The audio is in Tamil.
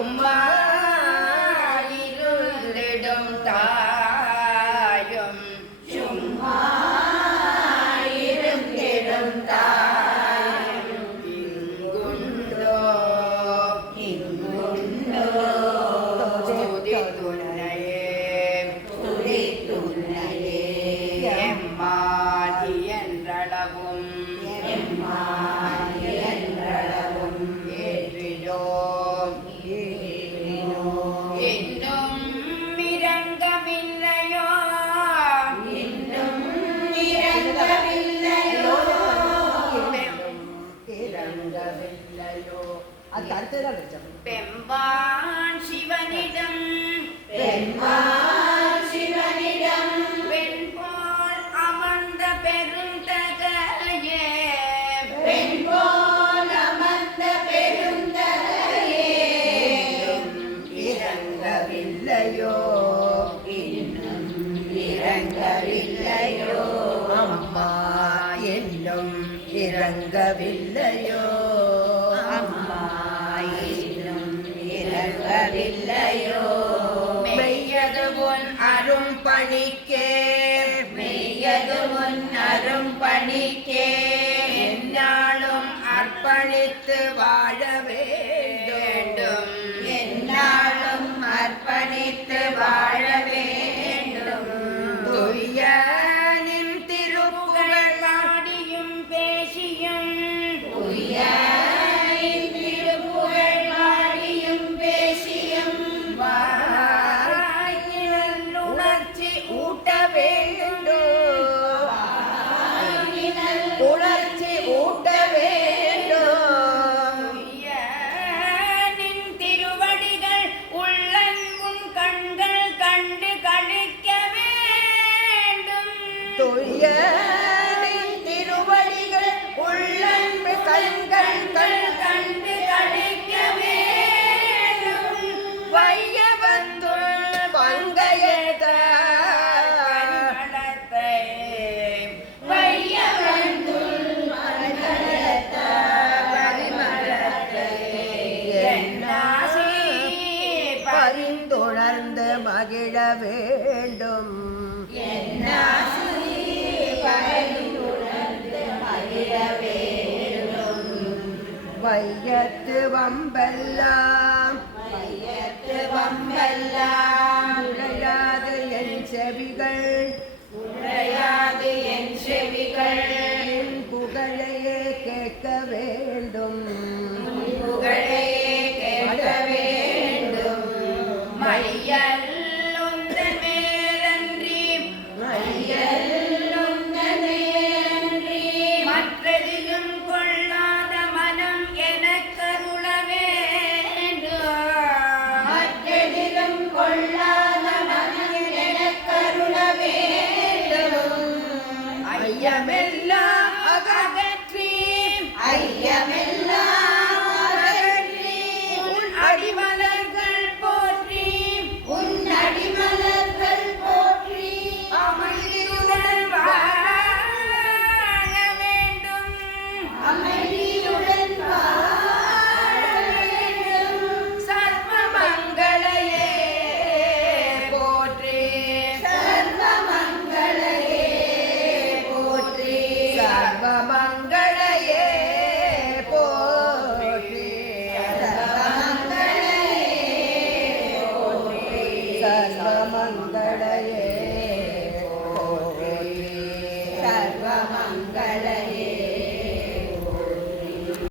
சும்மா இருந்திடும் தாயும் சும்மா இருந்திடும் தாயும் இங்குண்டோ இங்குண்டோ துதித்துன்னையே துதித்துன்னையே எம்மாதி என்றளவும் எம்மாதி என்றளவும் ஏற்றிடோம் இன்னும் இறங்கவில்லையோ இன்னும் இறங்கவில்லையோ இறங்கவில்லையோ அது அடுத்ததான் பெம்பான் சிவனிடம் பெம்பான் சிவனிடம் வெண்போல் அமர்ந்த பெருந்தகையே வெண்போல் அமர்ந்த பெருந்தகையே இறங்கவில்லையோ இன்னும் இறங்கவில்லையோ அம்மா என்னும் இறங்கவில்லையோ அம்மா இன்னும் இறங்கவில்லையோ மெய்யது உன் அரும் பணிக்கே மெய்யது உன் அரும் பணிக்கே எந்நாளும் அர்ப்பணித்து வாழ வேண்டும் எந்நாளும் அர்ப்பணித்து வாழ வேண்டும் துய்ய நின் திருப்புகழ் பாடியும் பேசியும் துய்ய நின் திருப்புகழ் பாடியும் பேசியும் வாயினல் உணர்ச்சி ஊட்ட வேண்டும் உணர்ச்சி ஊட்ட வேண்டும் நின் திருவடிகள் உள்ளன் உன் கண்கள் கண்டு களிக்க வேண்டும் துய்ய நின் திருவடிகள் உள்ளன் கண்கள் கண்டு களிக்க வேண்டும் வைய வந்துள் மங்கையத பரிமளத்தை வைய வந்துள் மங்களத்த பரிமளத்தை என்னாசி பரிந்துணர்ந்து மகிழ வேண்டும் என்னாசி பரிந்துணர்ந்து மகிழ வேண்டும் வையத்து வம்பெல்லாம் வையத்து வம்பெல்லாம் உடையாது என் செவிகள் உடையாது என் செவிகள் என் புகழையே கேட்க வேண்டும் புகழையே கேட்க வேண்டும் மையல் உந்தன் மேலன்றி மையல் உந்தன் மேலன்றி மற்றதிலும் கொள்ளாத மனம் எனக்கருள வேண்டும் மற்றதிலும் கொள்ளாத மனம் எனக்கருள வேண்டும் ஐயமெல்லாம் அகற்றி ஐயமெல்லாம் அகற்றி உன் அடிமலர்கள்